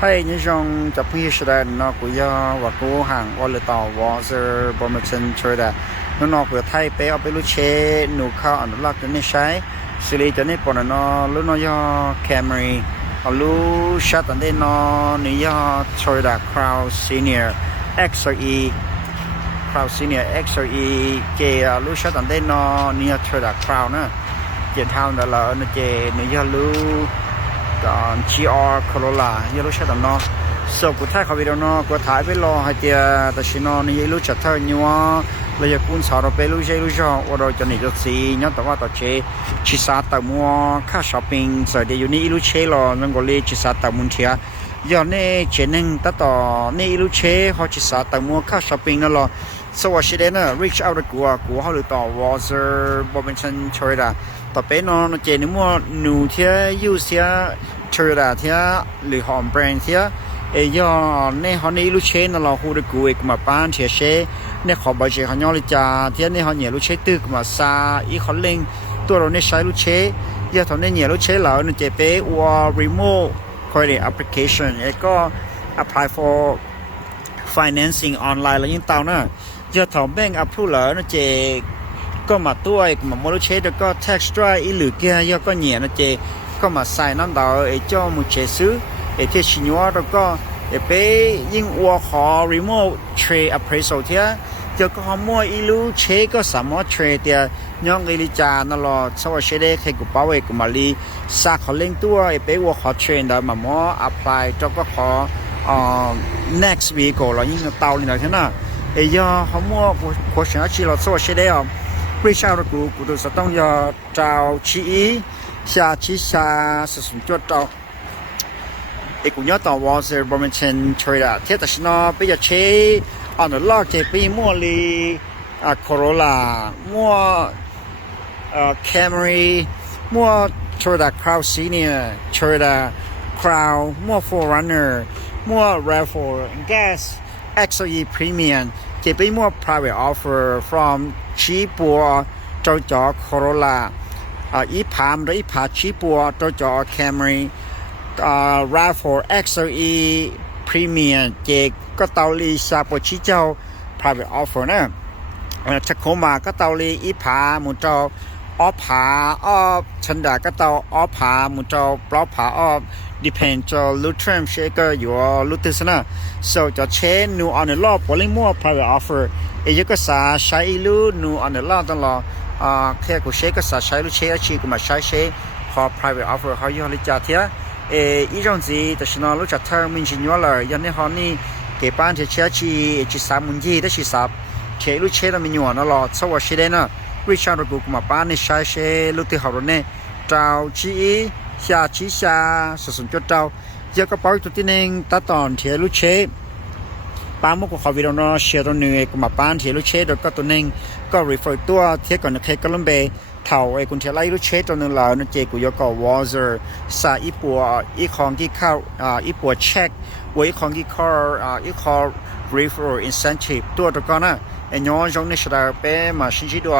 Hey, như trong tập huy sẽ đàn nó của do và cố hàng qua lựa tàu water bombardment chơi đã nó của thay bé ở bên lúc chế nụ khao ở lúc đến này sai xử lý cho nên bọn nó lúc nó do Camry ở lúc sát tận đây nó do chơi đã Crown Senior XRE Crown Senior XRE cái lúc sát tận đây nó do chơi đã Crown nữa chuyện thao là nó chơi do lúc còn GR Corolla như lúc đó nó sau cuộc thayเขาไปnó cuộc thayไปรอให้เตียแต่ชิโนนี่รู้จักเธอนี่ว่าเราจะคุ้นสาวเราไปรู้ใจรู้ชอบว่าเราจะหนีจากสีเนาะแต่ว่าต่อเชชิซาตะมัวค่าช้อปปิ้งสายเดียวนี้รู้เชหรอนั่นก็เลยชิซาตะมุนเทียย้อนนี่เจนึงแต่ต่อนี่รู้เชเขาชิซาตะมัวค่าช้อปปิ้งนั่นหรอสวัสดีนะ reach out กูเขาหรือต่อ water bombardment ช่วยได้ต่อไปน้องเจนี่มัวหนูเทียยูเสียToyota เทียหรือหอมแบรนด์เทียย่อในฮอนนี่ลูกเชนเราฮู้ได้กูอีกมาป้านเทียเชในขอบเจเขาย่อเลยจ้าเทียในฮอนเนี่ยลูกเชตึกมาซาอีคอนเล็งตัวเราในใช้ลูกเชย่อทำในเนี่ยลูกเชเราเนี่ยเจเปว่า remote credit application แล้วก็ apply for financing online แล้วยังเตานะย่อทำแบงค์ approve แล้วนะเจก็มาตัวอีกมาโมลูกเชแล้วก็ tax drive อีหรือแกย่อก็เนี่ยนะเจก็มาใส่น้ำดาวเจ้ามุเชซื้อที่ชิญัวแล้วก็ไปยิ่งวัวขอ remote trade appraisal เทียเจ้าก็มั่วอีลูเชก็สามารถ trade เตียย่องลิจานั่นหรอสวัสดีเด็กให้กูเป้าเอกมาลีสักเขาเล่งตัวไปวัวขอ trade ได้มามั่ว apply เจ้าก็ขอnext week ก็เรายิ่งเตาเลยนะเท่านั้นย่อเขามั่วกูชนะชีเราสวัสดีเด็กวิชาเรากูดูสต้องย่อเจ้าชี下期下是什么叫到？กูย้อนต่อ water bombardment ช่วยได้เทียแต่ฉันไปจะเชอันนั้นลากเจไปมั่วลีCorolla มั่วCamry มั่วช่วยได้ Crown Senior ช่วยได้ Crown มั่ว Forerunner มั่ว RAV4 Gas XRE Premium เจไปมั่ว private offer from ชีปัวเจ้าจอ Corollaอีพามและอีพาชีปัวตัวจอ Camry RAV4 XRE Premium เจก็เตาลีซาปชิเจ้า private offer นะชักโคมาก็เตาลีอีพาหมุนจอออผาชันดาก็เตาออผาหมุนจอปลอผาdepend จอลูทรัมเชก็อยู่ลูติสนะ so จะเชนนูอันเดอร์ลอปอลิมัว private offer ยก็สาใช้ลูนูอันเดอร์ลอตลอดแค่กูเชก็สาใช้ลูกเชอาชีกูมาใช้เชขอ private offer เขาย่อลิจาเทียอีจงจีแต่ฉันรู้จักเธอมินชิญวเลยยันในฮอนี่เก็บบ้านเทียเชชีจิสามุนยีได้ชิสับเชลูกเชเรามีหยวนนั่นหรอสวัสดีนะวิชาเรากูมาบ้านในใช้เชลูกที่เขาเนี่ยเจ้าจีชาชีชาสุดๆจุดเจ้าเจ้าก็ปล่อยตัวที่หนึ่งตัดตอนเทียลูกเชป้ามุกเขาวิโรนเชียร์ตัวหนึ่งกูมาบ้านเทียลูกเชแล้วก็ตัวหนึ่งก็ refer ตัวเทียก่อนนะเคก็ลำเบเท่ากุนเทียไล่ลูกเชตัวหนึ่งแล้วนั่นเจกูยก็ water สาอีปัวอีของที่เข้าอีปัวเช็คไว้ของที่เข้าอีขอ refer incentive ตัวก่อนนะย้อนจงในสระเป้มาชิจิดัว